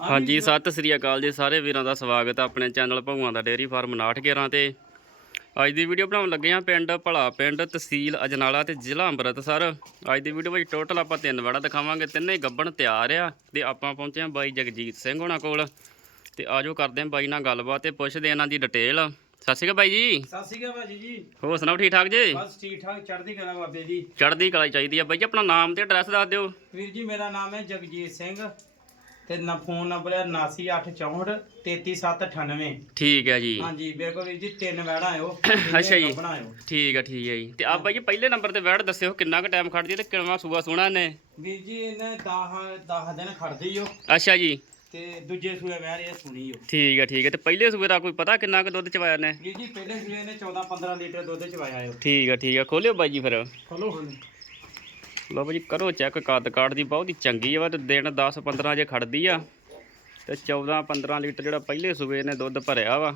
ਹਾਂਜੀ ਸਤਿ ਸ੍ਰੀ ਅਕਾਲ ਜੀ ਸਾਰੇ ਵੀਰਾਂ ਦਾ ਸਵਾਗਤ ਹੈ ਆਪਣੇ ਚੈਨਲ ਭਗਵਾਨ ਦਾ ਡੇਅਰੀ ਫਾਰਮ 911 ਤੇ। ਅੱਜ ਦੀ ਵੀਡੀਓ ਬਣਾਉਣ ਲੱਗੇ ਆ ਪਿੰਡ ਭਲਾ ਪਿੰਡ ਤਹਿਸੀਲ ਅਜਨਾਲਾ ਤੇ ਜ਼ਿਲ੍ਹਾ ਅੰਮ੍ਰਿਤਸਰ। ਅੱਜ ਦੀ ਵੀਡੀਓ ਵਿੱਚ ਟੋਟਲ ਆਪਾਂ ਤਿੰਨ ਵੜਾ ਦਿਖਾਵਾਂਗੇ ਤਿੰਨੇ ਗੱਬਣ ਤਿਆਰ ਆ ਤੇ ਆਪਾਂ ਪਹੁੰਚੇ ਆ ਬਾਈ ਜਗਜੀਤ ਸਿੰਘ ਹੋਣਾ ਕੋਲ। ਤੇ ਆਜੋ ਕਰਦੇ ਆ ਬਾਈ ਨਾਲ ਗੱਲਬਾਤ ਤੇ ਪੁੱਛਦੇ ਆ ਇਹਨਾਂ ਦੀ ਡਿਟੇਲ ਸਤਿ ਸ਼੍ਰੀ ਅਕਾਲ ਬਾਈ ਜੀ। ਸਤਿ ਸ਼੍ਰੀ ਅਕਾਲ ਭਾਜੀ ਜੀ। ਹੋਰ ਸੁਣਾਓ ਠੀਕ ਠਾਕ ਜੀ? ਬਸ ਠੀਕ ਠਾਕ ਚੜ੍ਹਦੀ ਕਲਾ ਬਾਬੇ ਜੀ। ਚੜ੍ਹਦੀ ਕਲਾ ਚਾਹੀਦੀ ਆ। ਬਾਈ ਜੀ ਆਪਣਾ ਨਾਮ ਤੇ ਐਡਰੈਸ ਦੱਸ ਦਿਓ। ਵੀਰ ਜੀ ਮੇਰਾ ਨਾਮ ਹੈ ਜਗਜੀਤ ਸਿੰਘ। ਤੇ ਨਾ ਫੋਨ ਨੰਬਰ ਹੈ 7964 33798 ਠੀਕ ਹੈ ਜੀ। ਹਾਂਜੀ ਮੇਰੇ ਕੋਲ ਵੀਰ ਜੀ ਤਿੰਨ ਵੈੜ ਆਇਓ ਅੱਛਾ ਜੀ। ਬਣਾਇਓ। ਠੀਕ ਹੈ ਠੀਕ ਹੈ ਜੀ। ਤੇ ਆ ਬਾਈ ਜੀ ਪਹਿਲੇ ਨੰਬਰ ਤੇ ਵੈੜ ਦੱਸਿਓ ਕਿੰਨਾ ਕੁ ਟਾਈਮ ਖੜਦੀ ਹੈ ਤੇ ਕਿੰਨਾ ਸੂਆ ਸੋਹਣਾ ਨੇ ਵੀਰ ਜੀ ਇਹਨੇ 10 10 ਦਿਨ ਖੜਦੀ ਓ। ਅੱਛਾ ਜੀ। ਤੇ ਦੂਜੇ ਸੂਏ ਵੈੜ ਇਹ ਸੁਣੀ ਓ। ਠੀਕ ਹੈ ਠੀਕ ਹੈ। ਤੇ ਪਹਿਲੇ ਸੂਏ ਦਾ ਕੋਈ ਪਤਾ ਕਿੰਨਾ ਕੁ ਦੁੱਧ ਚਵਾਇਆ ਨੇ ਵੀਰ ਜੀ ਪਹਿਲੇ ਸੂਏ ਨੇ 14 15 ਲੀਟਰ ਦੁੱਧ ਚਵਾਇਆ ਓ। ਠੀਕ ਹੈ ਠੀਕ ਹੈ। ਖੋਲਿਓ ਬਾਈ ਜੀ ਫਿਰ। ਖੋਲੋ ਹਾਂ ਲਓ ਜੀ ਕਰੋ ਚੈੱਕ ਕੱਦ ਕਾਠ ਦੀ ਬਹੁਤ ਹੀ ਚੰਗੀ ਆ ਵਾ ਤੇ ਦਿਨ 10 15 ਜੇ ਖੜਦੀ ਆ ਤੇ 14 15 ਲੀਟਰ ਜਿਹੜਾ ਪਹਿਲੇ ਸੂਏ ਨੇ ਦੁੱਧ ਭਰਿਆ ਵਾ।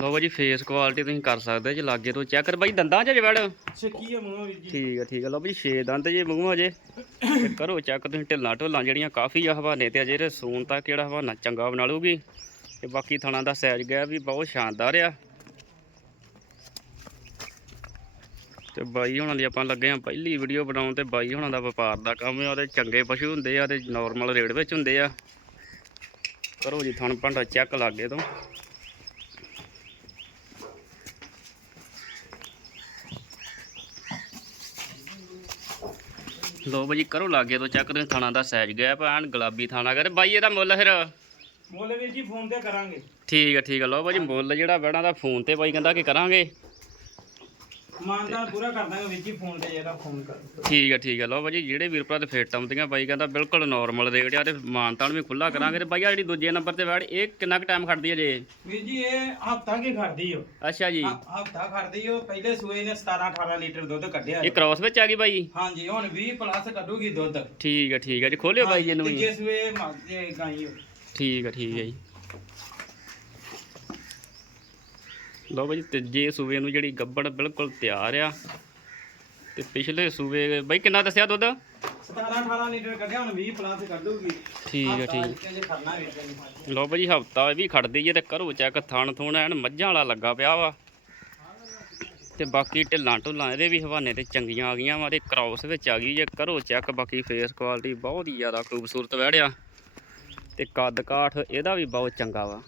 ਲਓ ਜੀ ਫੇਸ ਕੁਆਲਿਟੀ ਤੁਸੀਂ ਕਰ ਸਕਦੇ ਜੇ ਲਾਗੇ ਤੋਂ ਚੈੱਕ ਕਰ। ਬਾਈ ਦੰਦਾਂ 'ਚ ਜੇ ਵੜ। ਛੱਕੀ ਆ ਮੂੰਹ ਵੀਰ ਜੀ। ਠੀਕ ਆ ਠੀਕ ਆ। ਲਓ ਬਾਈ 6 ਦੰਦ ਜੇ ਮੂੰਹ ਅਜੇ ਤੇ ਕਰੋ ਚੈੱਕ ਤੁਸੀਂ ਢਿੱਲਾਂ ਢੋਲਾਂ ਜਿਹੜੀਆਂ ਕਾਫੀ ਆ ਹਵਾਨੇ ਤੇ ਅਜੇ ਰਸੂਨ ਤਾਂ ਕਿਹੜਾ ਹਵਾਨਾ ਚੰਗਾ ਬਣਾ ਲੂਗੀ ਤੇ ਬਾਕੀ ਥਣਾ ਦਾ ਸਾਈਜ਼ ਗਿਆ ਵੀ ਬਹੁਤ ਸ਼ਾਨਦਾਰ ਆ। ਤੇ ਬਾਈ ਹੁਣਾਂ ਦੀ ਆਪਾਂ ਲੱਗੇ ਆ ਪਹਿਲੀ ਵੀਡੀਓ ਬਣਾਉਣ ਤੇ ਬਾਈ ਹੁਣਾਂ ਦਾ ਵਪਾਰ ਦਾ ਕੰਮ ਆ ਉਹਦੇ ਚੰਗੇ ਪਸ਼ੂ ਹੁੰਦੇ ਆ ਤੇ ਨਾਰਮਲ ਰੇਟ ਵਿੱਚ ਹੁੰਦੇ ਆ। ਕਰੋ ਜੀ ਥਣ ਭਾਂਡਾ ਚੈੱਕ ਲਾਗੇ ਤੋਂ। ਲੋ ਬਾਈ ਕਰੋ ਲਾਗੇ ਤੋਂ ਚੈੱਕ ਤੁਸੀਂ ਥਾਣਾ ਦਾ ਸਾਈਜ਼ ਗਿਆ ਭਾਣ ਗੁਲਾਬੀ ਥਾਣਾ ਕਰ। ਬਾਈ ਇਹਦਾ ਮੁੱਲ ਫਿਰ? ਮੁੱਲ ਵੀਰ ਜੀ ਫੋਨ ਤੇ ਕਰਾਂਗੇ। ਠੀਕ ਆ ਠੀਕ ਆ। ਲੋ ਬਾਈ ਮੁੱਲ ਜਿਹੜਾ ਬੈਣਾ ਦਾ ਫੋਨ ਤੇ ਬਾਈ ਕਹਿੰਦਾ ਕਿ ਕਰਾਂਗੇ। ਮਾਨਦਾਨ ਪੂਰਾ ਕਰ ਦਾਂਗੇ ਵੀਰ ਜੀ ਫੋਨ ਤੇ ਜਿਹੜਾ ਫੋਨ ਕਰ ਠੀਕ ਆ ਠੀਕ ਆ। ਲੋ ਬਾਈ ਜਿਹੜੇ ਵੀਰ ਭਰਾ ਤੇ ਫੇਟ ਆਉਂਦੀਆਂ ਬਾਈ ਕਹਿੰਦਾ ਬਿਲਕੁਲ ਨਾਰਮਲ ਰੇਟ ਆ ਤੇ ਮਾਨਤਾਨ ਵੀ ਖੁੱਲਾ ਕਰਾਂਗੇ ਤੇ ਬਾਈ ਜਿਹੜੀ ਦੂਜੇ ਨੰਬਰ ਤੇ ਬੈਠ ਇਹ ਕਿੰਨਾ ਕੁ ਟਾਈਮ ਖੜਦੀ ਹੈ ਜੇ? ਵੀਰ ਜੀ ਇਹ ਹਫਤਾ ਕੀ ਖੜਦੀ ਓ ਅੱਛਾ ਜੀ। ਹਫਤਾ ਖੜਦੀ ਓ ਪਹਿਲੇ ਸੂਏ ਨੇ 17 18 ਲੀਟਰ ਦੁੱਧ ਕੱਢਿਆ। ਇਹ ਕ੍ਰਾਸ ਵਿੱਚ ਆ ਗਈ ਬਾਈ? ਹਾਂਜੀ ਹੁਣ 20 ਪਲੱਸ ਕੱਢੂਗੀ ਦੁੱਧ। ਠੀਕ ਆ ਠੀਕ ਆ ਜੀ। ਖੋਲਿਓ ਬਾਈ ਜੀ ਇਹਨੂੰ ਵੀ। ਸੂਏ ਮਾਤੇ ਗਾਈ ਓ ਠੀਕ ਆ ਠੀਕ ਆ ਜੀ। ਲਓ ਬਾਈ ਤੀਜੇ ਸੂਵੇ ਨੂੰ ਜਿਹੜੀ ਗੱਬੜ ਬਿਲਕੁਲ ਤਿਆਰ ਆ। ਤੇ ਪਿਛਲੇ ਸੂਵੇ ਬਾਈ ਕਿੰਨਾ ਦੱਸਿਆ ਦੁੱਧ? 17 18 ਲੀਟਰ ਕੱਢਿਆ ਹੁਣ 20 ਪਲੱਸ ਕੱਢੂਗੀ ਠੀਕ ਆ ਠੀਕ ਲਓ ਬਾਈ ਹਫਤਾ ਵੀ ਖੜਦੀ ਜੇ ਤੇ ਕਰੋ ਚੈੱਕ ਥਣ ਥੁਣ ਐਨ ਮੱਝਾਂ ਵਾਲਾ ਲੱਗਾ ਪਿਆ ਵਾ। ਤੇ ਬਾਕੀ ਢਿੱਲਾਂ ਢੁੱਲਾਂ ਇਹਦੇ ਵੀ ਹਵਾਨੇ ਤੇ ਚੰਗੀਆਂ ਆ ਗਈਆਂ ਵਾ ਤੇ ਕ੍ਰਾਸ ਵਿੱਚ ਆ ਗਈ ਜੇ ਕਰੋ ਚੈੱਕ ਬਾਕੀ ਫੇਸ ਕੁਆਲਿਟੀ ਬਹੁਤ ਹੀ ਜ਼ਿਆਦਾ ਖੂਬਸੂਰਤ ਵੜਿਆ ਤੇ ਕੱਦ ਕਾਠ ਇਹਦਾ ਵੀ ਬਹੁਤ ਚੰਗਾ ਵਾ।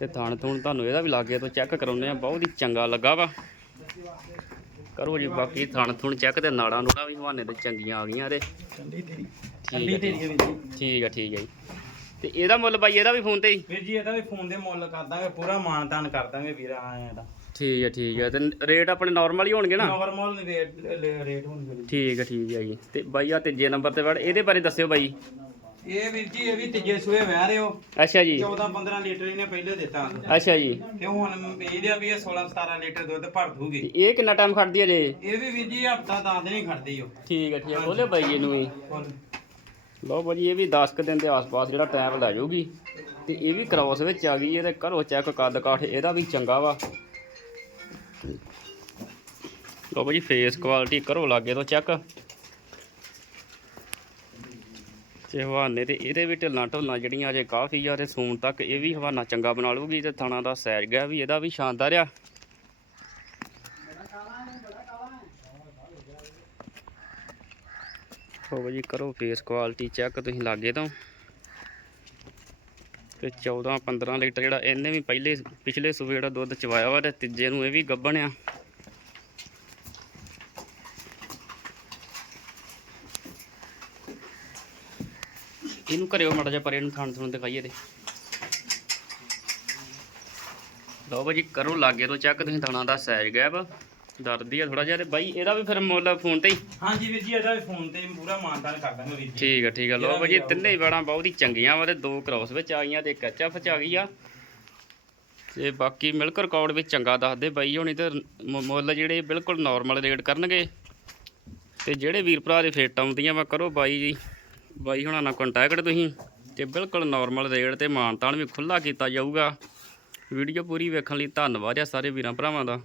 ਤੇ ਥਣ ਥੁਣ ਤੁਹਾਨੂੰ ਇਹਦਾ ਵੀ ਲਾਗੇ ਤੋਂ ਚੈੱਕ ਕਰਾਉਂਦੇ ਆ ਬਹੁਤ ਹੀ ਚੰਗਾ ਲੱਗਾ ਵਾ। ਕਰੋ ਜੀ ਬਾਕੀ ਥਣ ਥੁਣ ਚੈੱਕ ਤੇ ਨਾੜਾਂ ਨੂੜਾਂ ਵੀ ਹਵਾਨੇ ਤੇ ਚੰਗੀਆਂ ਆ ਗਈਆਂ ਤੇ ਠੀਕ ਆ ਠੀਕ ਆ ਜੀ। ਤੇ ਇਹਦਾ ਮੁੱਲ ਬਾਈ ਇਹਦਾ ਵੀ ਫੋਨ ਤੇ ਹੀ? ਵੀਰ ਜੀ ਇਹਦਾ ਵੀ ਫੋਨ ਦੇ ਮੁੱਲ ਕਰ ਦਾਂਗੇ ਪੂਰਾ ਮਾਨਤਾਨ ਕਰ ਦਾਂਗੇ ਵੀਰ ਆਇਆ ਦਾ ਠੀਕ ਆ ਠੀਕ ਆ। ਤੇ ਰੇਟ ਆਪਣੇ ਨਾਰਮਲ ਹੀ ਹੋਣਗੇ ਨਾ? ਨਾਰਮਲ ਰੇਟ ਰੇਟ ਹੋਣਗੇ ਠੀਕ ਆ ਠੀਕ ਆ ਜੀ। ਤੇ ਬਾਈ ਆ ਤੀਜੇ ਨੰਬਰ ਤੇ ਵੜ ਇਹਦੇ ਬਾਰੇ ਦੱਸਿਓ ਬਾਈ। ਇਹ ਵੀਰ ਜੀ ਇਹ ਵੀ ਤੀਜੇ ਸੂਏ ਵਹਿ ਰਹੇ ਹੋ। ਅੱਛਾ ਜੀ। 14 15 ਲੀਟਰ ਇਹਨੇ ਪਹਿਲੇ ਦਿੱਤਾ। ਅੱਛਾ ਜੀ। ਤੇ ਹੁਣ ਇਹਦੇ ਵੀ ਇਹ 16 17 ਲੀਟਰ ਦੁੱਧ ਭਰ ਦੂਗੀ। ਤੇ ਇਹ ਕਿੰਨਾ ਟਾਈਮ ਖੜਦੀ ਹੈ ਜੇ ਇਹ ਵੀ ਵੀਰ ਜੀ ਹਫਤਾ 10 ਦਿਨ ਹੀ ਖੜਦੀ ਓ। ਠੀਕ ਆ ਠੀਕ ਖੋਲੇ ਬਾਈ ਇਹਨੂੰ ਵੀ। ਲਓ ਬਾਈ ਇਹ ਵੀ 10 ਕੁ ਦਿਨ ਦੇ ਆਸ-ਪਾਸ ਜਿਹੜਾ ਟਾਈਮ ਲੈ ਜਾਊਗੀ ਤੇ ਇਹ ਵੀ ਕ੍ਰਾਸ ਵਿੱਚ ਆ ਗਈ ਇਹਦੇ ਘਰੋਂ ਚੈੱਕ ਕੱਦ ਕਾਠ ਇਹਦਾ ਵੀ ਚੰਗਾ ਵਾ। ਲਓ ਬਾਈ ਫੇਸ ਕੁਆਲਿਟੀ ਕਰੋ ਲਾਗੇ ਤੋਂ ਚੈੱਕ ਤੇ ਹਵਾਨੇ ਤੇ ਇਹਦੇ ਵੀ ਢਿੱਲਾਂ ਢੋਲਾਂ ਜਿਹੜੀਆਂ ਅਜੇ ਕਾਫੀ ਆ ਤੇ ਸੂਣ ਤੱਕ ਇਹ ਵੀ ਹਵਾਨਾ ਚੰਗਾ ਬਣਾ ਲੂਗੀ ਤੇ ਥਣਾ ਦਾ ਸੈਰ ਗਿਆ ਵੀ ਇਹਦਾ ਵੀ ਸ਼ਾਨਦਾਰ ਆ। ਹੋ ਬਾਈ ਕਰੋ ਫੇਸ ਕੁਆਲਿਟੀ ਚੈੱਕ ਤੁਸੀਂ ਲਾਗੇ ਤੋਂ। ਤੇ 14 15 ਲੀਟਰ ਜਿਹੜਾ ਇਹਨੇ ਵੀ ਪਹਿਲੇ, ਪਿਛਲੇ ਸੂਬੇ ਜਿਹੜਾ ਦੁੱਧ ਚਵਾਇਆ ਵਾ ਤੇ ਤੀਜੇ ਨੂੰ ਇਹ ਵੀ ਗੱਭਣ ਆ। ਇਹਨੂੰ ਕਰਿਓ ਮੜਾ ਜਿਹਾ ਪਰੇ ਨੂੰ ਥਣ ਥਣ ਦਿਖਾਈਏ ਤੇ। ਲਓ ਬਾਜੀ ਕਰੋ ਲਾਗੇ ਤੋਂ ਚੱਕ ਤੁਸੀਂ ਥਣਾ ਦਾ ਸਾਈਜ਼ ਗੈਪ ਦਰਦੀ ਆ ਥੋੜਾ ਜਿਹਾ ਤੇ ਬਾਈ ਇਹਦਾ ਵੀ ਫਿਰ ਮੁੱਲ ਫੋਨ ਤੇ ਹੀ। ਹਾਂਜੀ ਵੀਰ ਜੀ ਇਹਦਾ ਵੀ ਫੋਨ ਤੇ ਪੂਰਾ ਮਾਨਤਾਨ ਕਰ ਦਾਂਗੇ ਵੀਰ ਜੀ। ਠੀਕ ਆ ਠੀਕ ਆ। ਲਓ ਬਾਜੀ ਤਿੰਨੇ ਹੀ ਵਾੜਾਂ ਬਹੁਤ ਹੀ ਚੰਗੀਆਂ ਵਾ ਤੇ ਦੋ ਕ੍ਰਾਸ ਵਿੱਚ ਆ ਗਈਆਂ ਤੇ ਇੱਕ ਐਚਐਫ ਚ ਆ ਗਈ ਆ। ਤੇ ਬਾਕੀ ਮਿਲਕ ਰਿਕਾਰਡ ਵੀ ਚੰਗਾ ਦੱਸਦੇ ਬਾਈ ਹੋਣੀ ਤੇ ਮੁੱਲ ਜਿਹੜੇ ਬਿਲਕੁਲ ਨਾਰਮਲ ਰੇਟ ਕਰਨਗੇ। ਤੇ ਜਿਹੜੇ ਵੀਰ ਭਰਾ ਦੇ ਫਿੱਟ ਆਉਂਦੀਆਂ ਵਾ ਕਰੋ ਬਾਈ ਜੀ। ਬਾਈ ਹੁਣਾਂ ਨਾਲ ਕੰਟੈਕਟ ਤੁਸੀਂ ਤੇ ਬਿਲਕੁਲ ਨਾਰਮਲ ਰੇਟ ਤੇ ਮਾਨਤਾਨ ਵੀ ਖੁੱਲਾ ਕੀਤਾ ਜਾਊਗਾ। ਵੀਡੀਓ ਪੂਰੀ ਵੇਖਣ ਲਈ ਧੰਨਵਾਦ ਆ ਸਾਰੇ ਵੀਰਾਂ ਭਰਾਵਾਂ ਦਾ।